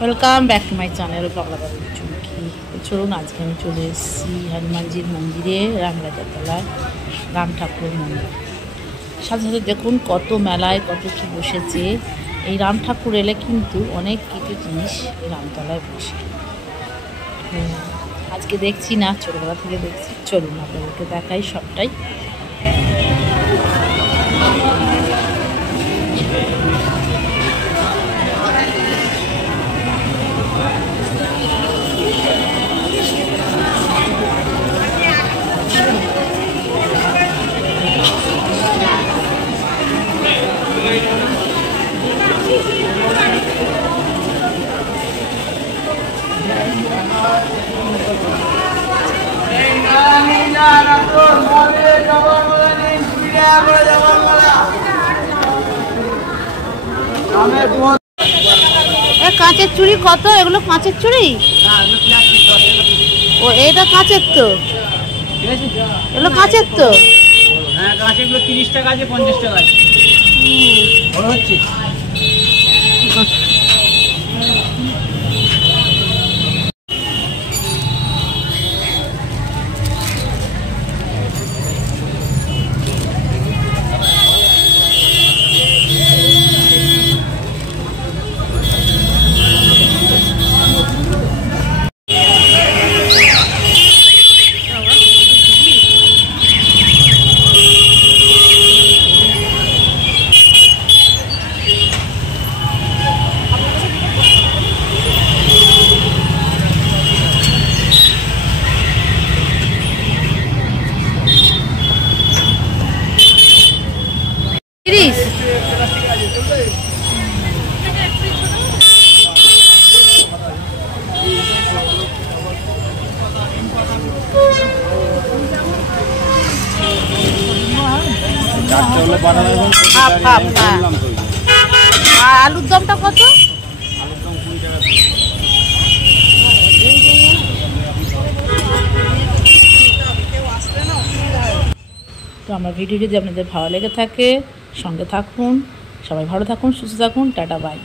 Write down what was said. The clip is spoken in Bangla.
Welcome back to my channel Paglababu Chumki. চলুন আজকে আমি চলে এসেছি হনুমানজির মন্দিরে, রামরাজাতলায় রাম ঠাকুরের মন্দির। সাথে সাথে দেখুন কত মেলায় কত কি বসেছে। এই রাম ঠাকুর এলে কিন্তু অনেক কিছু জিনিস এই রামতলায় বসে। আজকে দেখছি না, ছোটোবেলা থেকে দেখছি। চলুন আপনাদেরকে দেখাই সবটাই। কাঁচের চুড়ি কত? এগুলো কাঁচের চুড়ি? ও এটা কাঁচের তো, এগুলো কাঁচের তো। হ্যাঁ কাঁচের গুলো 30 টাকা আছে, 50 টাকা আছে। বড় হচ্ছে আলুর দমটা কত? তো আমার ভিডিও যদি আপনাদের ভালো লেগে থাকে সঙ্গে থাকুন। সবাই ভালো থাকুন, সুস্থ থাকুন। Tata bye.